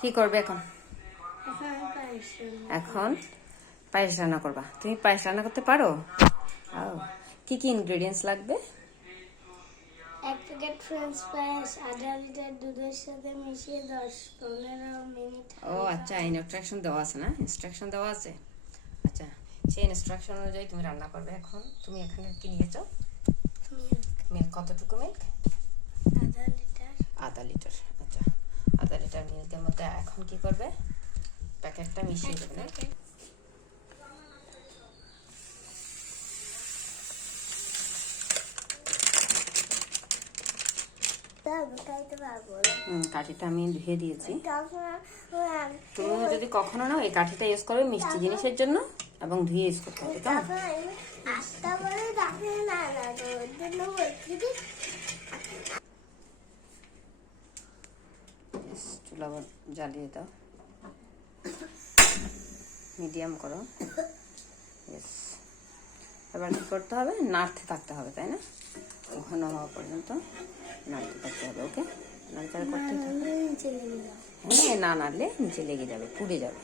কি করবে এখন? এখন পায়েস রান্না করবা। তুমি পায়েস রান্না করতে পারো? কি কি ইনগ্রেডিয়েন্টস লাগবে? 1 প্যাকেট ফ্রেঞ্চ ফ্রাইস 1/2 লিটার দুধের সাথে মিশিয়ে 10-15 মিনিট। ও আচ্ছা, ইনস্ট্রাকশন দেওয়া আছে না? ইনস্ট্রাকশন দেওয়া আছে। আচ্ছা, সেই ইনস্ট্রাকশন অনুযায়ী তুমি রান্না করবে। এখন তুমি এখানে কি নিয়েছো? মিল্ক কতটুকু? Milk 1/2 litre. 1/2 লিটার। আচ্ছা, 1/2 লিটার মিল্কের মধ্যে এখন কি করবে? প্যাকেটটা মিশিয়ে দেবে না? কাঠিটা আমি ধুয়ে দিয়েছি। তুমি যদি কখনো নাও এই কাঠিটা ইউজ করবে মিষ্টি জিনিসের জন্য এবং ধুয়ে ইউজ করতে হবে। চুলা জ্বালিয়ে দাও, মিডিয়াম করো। এবার কি করতে হবে? নাড়তে থাকতে হবে, তাই না? ঘন হওয়া পর্যন্ত নাড়তে থাকতে হবে। ওকে, নাড়াচাড়া করতে থাকবে। হ্যাঁ, না নাড়লে নিচে লেগে যাবে, পুড়ে যাবে।